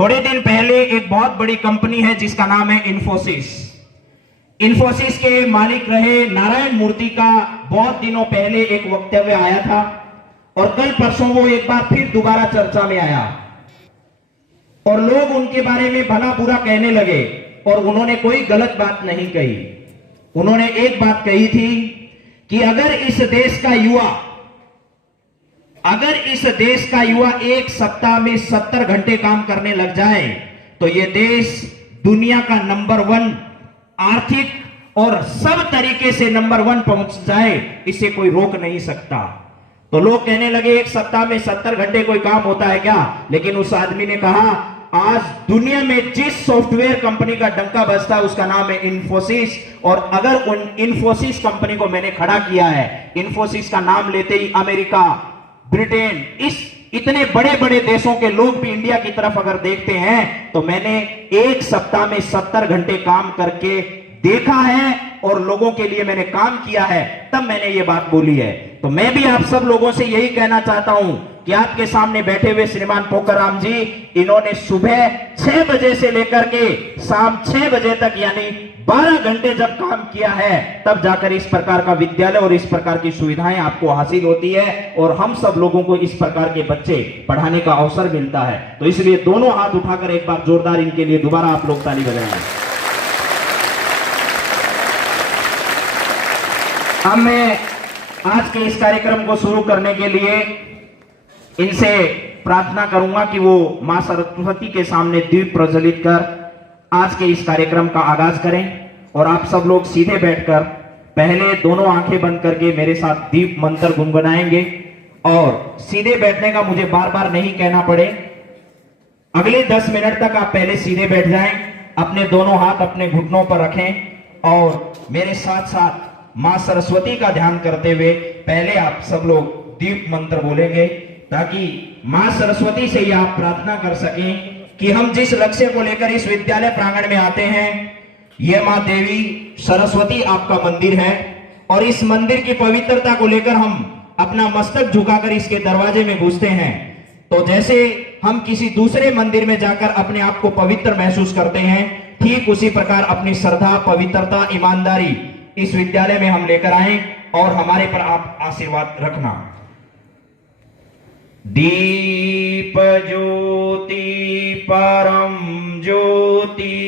थोड़े दिन पहले एक बहुत बड़ी कंपनी है जिसका नाम है इंफोसिस। इंफोसिस के मालिक रहे नारायण मूर्ति का बहुत दिनों पहले एक वक्तव्य आया था और कल परसों वो एक बार फिर दोबारा चर्चा में आया और लोग उनके बारे में भला बुरा कहने लगे और उन्होंने कोई गलत बात नहीं कही। उन्होंने एक बात कही थी कि अगर इस देश का युवा एक सप्ताह में 70 घंटे काम करने लग जाए तो यह देश दुनिया का नंबर 1 आर्थिक और सब तरीके से नंबर 1 पहुंच जाए, इसे कोई रोक नहीं सकता। तो लोग कहने लगे एक सप्ताह में 70 घंटे कोई काम होता है क्या? लेकिन उस आदमी ने कहा आज दुनिया में जिस सॉफ्टवेयर कंपनी का डंका बजता है उसका नाम है इंफोसिस, और अगर उन इंफोसिस कंपनी को मैंने खड़ा किया है, इंफोसिस का नाम लेते ही अमेरिका, ब्रिटेन, इस इतने बड़े बड़े देशों के लोग भी इंडिया की तरफ अगर देखते हैं तो मैंने एक सप्ताह में 70 घंटे काम करके देखा है और लोगों के लिए मैंने काम किया है, तब मैंने ये बात बोली है। तो मैं भी आप सब लोगों से यही कहना चाहता हूं कि आपके सामने बैठे हुए श्रीमान पोखरराम जी, इन्होंने सुबह 6 बजे से लेकर के शाम 6 बजे तक यानी 12 घंटे जब काम किया है, तब जाकर इस प्रकार का विद्यालय और इस प्रकार की सुविधाएं आपको हासिल होती है और हम सब लोगों को इस प्रकार के बच्चे पढ़ाने का अवसर मिलता है। तो इसलिए दोनों हाथ उठाकर एक बार जोरदार इनके लिए दोबारा आप लोग ताली बजाएंगे। अब मैं आज के इस कार्यक्रम को शुरू करने के लिए इनसे प्रार्थना करूंगा कि वो मां सरस्वती के सामने दीप प्रज्वलित कर आज के इस कार्यक्रम का आगाज करें और आप सब लोग सीधे बैठकर पहले दोनों आंखें बंद करके मेरे साथ दीप मंत्र गुनगुनाएंगे और सीधे बैठने का मुझे बार बार नहीं कहना पड़े। अगले 10 मिनट तक आप पहले सीधे बैठ जाएं, अपने दोनों हाथ अपने घुटनों पर रखें और मेरे साथ साथ मां सरस्वती का ध्यान करते हुए पहले आप सब लोग दीप मंत्र बोलेंगे ताकि मां सरस्वती से ये आप प्रार्थना कर सकें कि हम जिस लक्ष्य को लेकर इस विद्यालय प्रांगण में आते हैं, यह मां देवी सरस्वती आपका मंदिर है और इस मंदिर की पवित्रता को लेकर हम अपना मस्तक झुकाकर इसके दरवाजे में घुसते हैं। तो जैसे हम किसी दूसरे मंदिर में जाकर अपने आप को पवित्र महसूस करते हैं, ठीक उसी प्रकार अपनी श्रद्धा, पवित्रता, ईमानदारी इस विद्यालय में हम लेकर आए और हमारे पर आप आशीर्वाद रखना। दीप ज्योति परम ज्योति,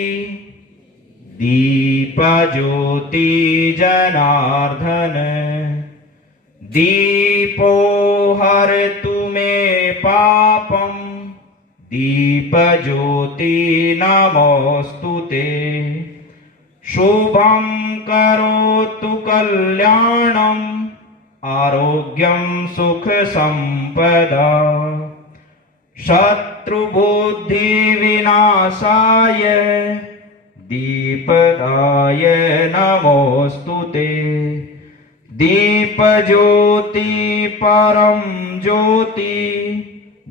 दीप ज्योति जनार्दन, दीपो हरतु मे पापम, दीप ज्योति नमोस्तुते, शुभं करोतु कल्याणं, आरोग्यं सुख संपदा, शत्रुबुद्धि विनाशाय, दीपदाय नमोस्तुते, दीप ज्योति परम ज्योति,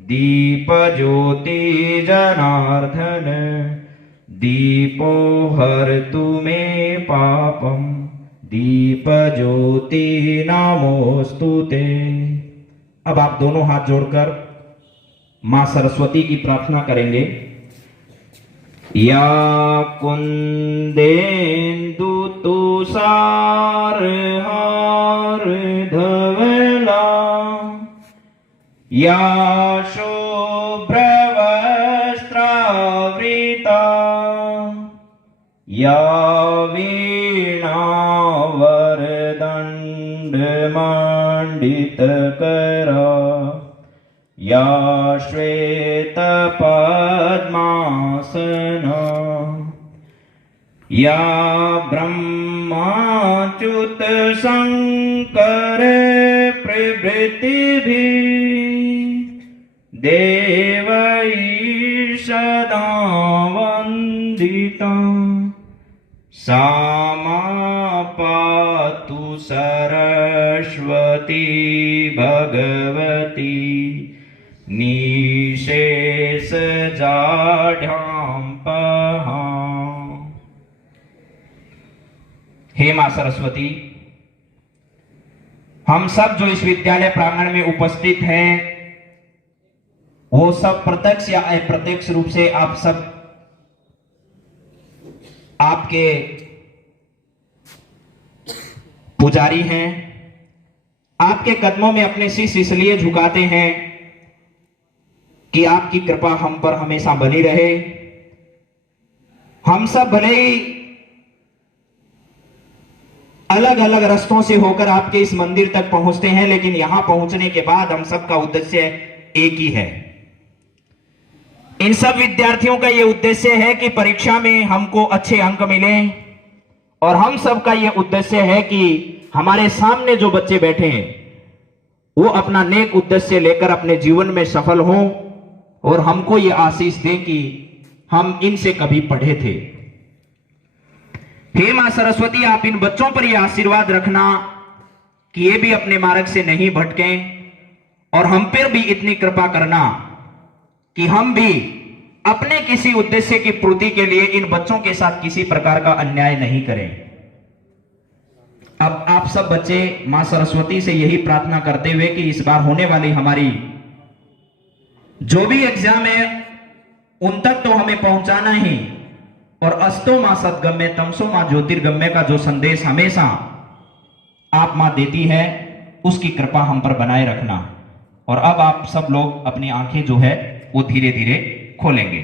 दीप ज्योति जनार्दन, दीपो हरतु मे पापम, दीप ज्योति नमोस्तुते। अब आप दोनों हाथ जोड़कर मां सरस्वती की प्रार्थना करेंगे। या कुंदेन्दु तुषार हार धवला, या शुभ्र वस्त्रावृता, या वीणा वरदंड मंडितकरा, या श्वेत पद्मासना, या ब्रह्माच्युत शंकर प्रभृतिभिः देवैः सदा वन्दिता, सा मां पातु सरस्वती भगवती, निशेष जाढ्यां पहा। हे मां सरस्वती, हम सब जो इस विद्यालय प्रांगण में उपस्थित हैं, वो सब प्रत्यक्ष या अप्रत्यक्ष रूप से आप सब आपके पुजारी हैं। आपके कदमों में अपने शीश इसलिए झुकाते हैं कि आपकी कृपा हम पर हमेशा बनी रहे। हम सब भले ही अलग अलग रास्तों से होकर आपके इस मंदिर तक पहुंचते हैं, लेकिन यहां पहुंचने के बाद हम सबका उद्देश्य एक ही है। इन सब विद्यार्थियों का यह उद्देश्य है कि परीक्षा में हमको अच्छे अंक मिलें, और हम सबका यह उद्देश्य है कि हमारे सामने जो बच्चे बैठे हैं वो अपना नेक उद्देश्य लेकर अपने जीवन में सफल हों, और हमको ये आशीष दें कि हम इनसे कभी पढ़े थे। हे मां सरस्वती, आप इन बच्चों पर यह आशीर्वाद रखना कि ये भी अपने मार्ग से नहीं भटकें, और हम पर भी इतनी कृपा करना कि हम भी अपने किसी उद्देश्य की पूर्ति के लिए इन बच्चों के साथ किसी प्रकार का अन्याय नहीं करें। अब आप सब बच्चे मां सरस्वती से यही प्रार्थना करते हुए कि इस बार होने वाली हमारी जो भी एग्जाम है उन तक तो हमें पहुंचाना ही, और अस्तो मां सद्गम्य तमसो मां ज्योतिर्गम्य का जो संदेश हमेशा आप मां देती है उसकी कृपा हम पर बनाए रखना। और अब आप सब लोग अपनी आंखें जो है वो धीरे धीरे खोलेंगे।